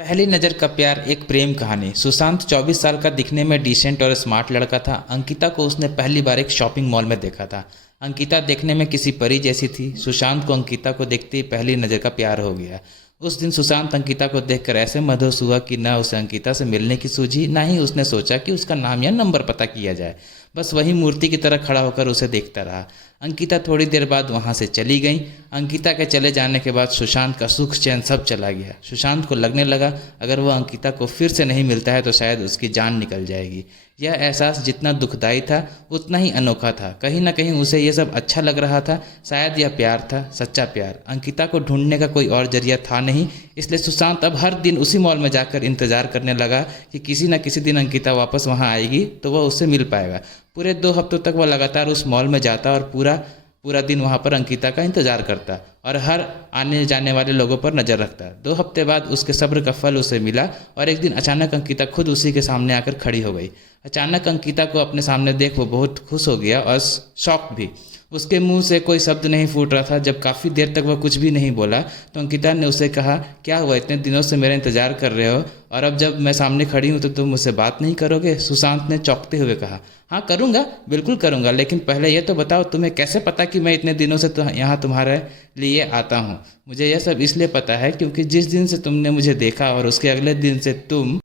पहली नज़र का प्यार एक प्रेम कहानी। सुशांत 24 साल का, दिखने में डिसेंट और स्मार्ट लड़का था। अंकिता को उसने पहली बार एक शॉपिंग मॉल में देखा था। अंकिता देखने में किसी परी जैसी थी। सुशांत को अंकिता को देखते ही पहली नज़र का प्यार हो गया। उस दिन सुशांत अंकिता को देखकर ऐसे मदहोश हुआ कि न उसे अंकिता से मिलने की सूझी, ना ही उसने सोचा कि उसका नाम या नंबर पता किया जाए। बस वही मूर्ति की तरह खड़ा होकर उसे देखता रहा। अंकिता थोड़ी देर बाद वहाँ से चली गई। अंकिता के चले जाने के बाद सुशांत का सुख चैन सब चला गया। सुशांत को लगने लगा अगर वह अंकिता को फिर से नहीं मिलता है तो शायद उसकी जान निकल जाएगी। यह एहसास जितना दुखदाई था उतना ही अनोखा था। कहीं ना कहीं उसे यह सब अच्छा लग रहा था। शायद यह प्यार था, सच्चा प्यार। अंकिता को ढूंढने का कोई और जरिया था नहीं, इसलिए सुशांत अब हर दिन उसी मॉल में जाकर इंतजार करने लगा कि किसी न किसी दिन अंकिता वापस वहाँ आएगी तो वह उससे मिल पाएगा। पूरे 2 हफ्तों तक वह लगातार उस मॉल में जाता और पूरा दिन वहाँ पर अंकिता का इंतजार करता और हर आने जाने वाले लोगों पर नज़र रखता। 2 हफ्ते बाद उसके सब्र का फल उसे मिला और एक दिन अचानक अंकिता खुद उसी के सामने आकर खड़ी हो गई। अचानक अंकिता को अपने सामने देख वो बहुत खुश हो गया और शॉक भी। उसके मुंह से कोई शब्द नहीं फूट रहा था। जब काफ़ी देर तक वह कुछ भी नहीं बोला तो अंकिता ने उसे कहा, क्या हुआ, इतने दिनों से मेरा इंतजार कर रहे हो और अब जब मैं सामने खड़ी हूँ तो तुम मुझसे बात नहीं करोगे? सुशांत ने चौंकते हुए कहा, हाँ करूँगा, बिल्कुल करूँगा, लेकिन पहले ये तो बताओ तुम्हें कैसे पता कि मैं इतने दिनों से यहाँ तुम्हारे लिए आता हूँ? मुझे यह सब इसलिए पता है क्योंकि जिस दिन से तुमने मुझे देखा और उसके अगले दिन से तुम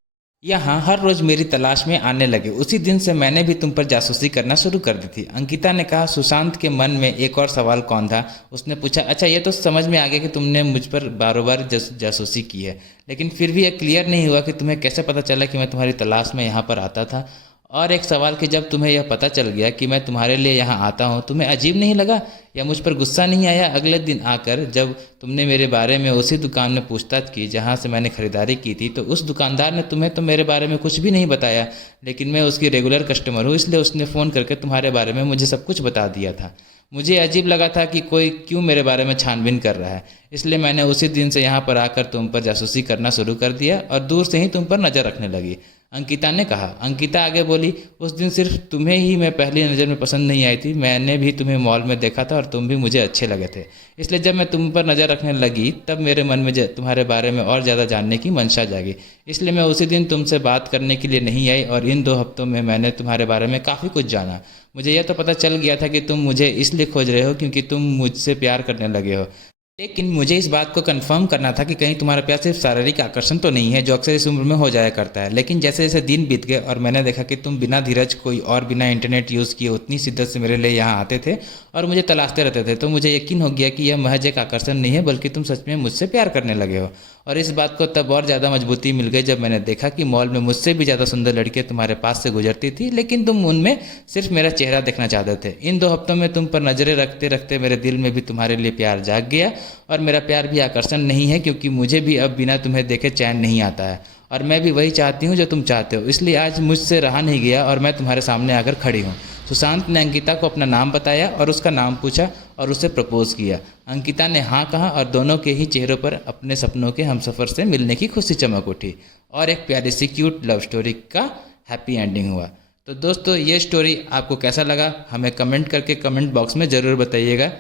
यहाँ हर रोज़ मेरी तलाश में आने लगे, उसी दिन से मैंने भी तुम पर जासूसी करना शुरू कर दी थी। अंकिता ने कहा। सुशांत के मन में एक और सवाल कौन था। उसने पूछा, अच्छा ये तो समझ में आ गया कि तुमने मुझ पर बार जासूसी की है, लेकिन फिर भी यह क्लियर नहीं हुआ कि तुम्हें कैसे पता चला कि मैं तुम्हारी तलाश में यहाँ पर आता था। और एक सवाल कि जब तुम्हें यह पता चल गया कि मैं तुम्हारे लिए यहाँ आता हूँ, तुम्हें अजीब नहीं लगा या मुझ पर गुस्सा नहीं आया? अगले दिन आकर जब तुमने मेरे बारे में उसी दुकान में पूछताछ की जहाँ से मैंने ख़रीदारी की थी, तो उस दुकानदार ने तुम्हें तो मेरे बारे में कुछ भी नहीं बताया, लेकिन मैं उसकी रेगुलर कस्टमर हूँ, इसलिए उसने फ़ोन करके तुम्हारे बारे में मुझे सब कुछ बता दिया था। मुझे अजीब लगा था कि कोई क्यों मेरे बारे में छानबीन कर रहा है, इसलिए मैंने उसी दिन से यहाँ पर आकर तुम पर जासूसी करना शुरू कर दिया और दूर से ही तुम पर नज़र रखने लगी, अंकिता ने कहा। अंकिता आगे बोली, उस दिन सिर्फ तुम्हें ही मैं पहली नज़र में पसंद नहीं आई थी, मैंने भी तुम्हें मॉल में देखा था और तुम भी मुझे अच्छे लगे थे, इसलिए जब मैं तुम पर नज़र रखने लगी तब मेरे मन में तुम्हारे बारे में और ज़्यादा जानने की मंशा जागी, इसलिए मैं उसी दिन तुमसे बात करने के लिए नहीं आई और इन 2 हफ्तों में मैंने तुम्हारे बारे में काफ़ी कुछ जाना। मुझे यह तो पता चल गया था कि तुम मुझे इसलिए खोज रहे हो क्योंकि तुम मुझसे प्यार करने लगे हो, लेकिन मुझे इस बात को कंफर्म करना था कि कहीं तुम्हारा प्यार सिर्फ शारीरिक आकर्षण तो नहीं है, जो अक्सर इस उम्र में हो जाया करता है। लेकिन जैसे जैसे दिन बीत गए और मैंने देखा कि तुम बिना धीरज कोई और बिना इंटरनेट यूज़ किए उतनी शिद्दत से मेरे लिए यहाँ आते थे और मुझे तलाशते रहते थे, तो मुझे यकीन हो गया कि यह महज एक आकर्षण नहीं है बल्कि तुम सच में मुझसे प्यार करने लगे हो। और इस बात को तब और ज़्यादा मजबूती मिल गई जब मैंने देखा कि मॉल में मुझसे भी ज़्यादा सुंदर लड़कियाँ तुम्हारे पास से गुजरती थी, लेकिन तुम उनमें सिर्फ मेरा चेहरा देखना चाहते थे। इन 2 हफ्तों में तुम पर नज़रें रखते रखते मेरे दिल में भी तुम्हारे लिए प्यार जाग गया और मेरा प्यार भी आकर्षण नहीं है क्योंकि मुझे भी अब बिना तुम्हें देखे चैन नहीं आता है और मैं भी वही चाहती हूँ जो तुम चाहते हो, इसलिए आज मुझसे रहा नहीं गया और मैं तुम्हारे सामने आकर खड़ी हूँ। सुशांत ने अंकिता को अपना नाम बताया और उसका नाम पूछा और उसे प्रपोज किया। अंकिता ने हाँ कहा और दोनों के ही चेहरों पर अपने सपनों के हमसफ़र से मिलने की खुशी चमक उठी और एक प्यारी सी क्यूट लव स्टोरी का हैप्पी एंडिंग हुआ। तो दोस्तों, ये स्टोरी आपको कैसा लगा हमें कमेंट करके कमेंट बॉक्स में ज़रूर बताइएगा।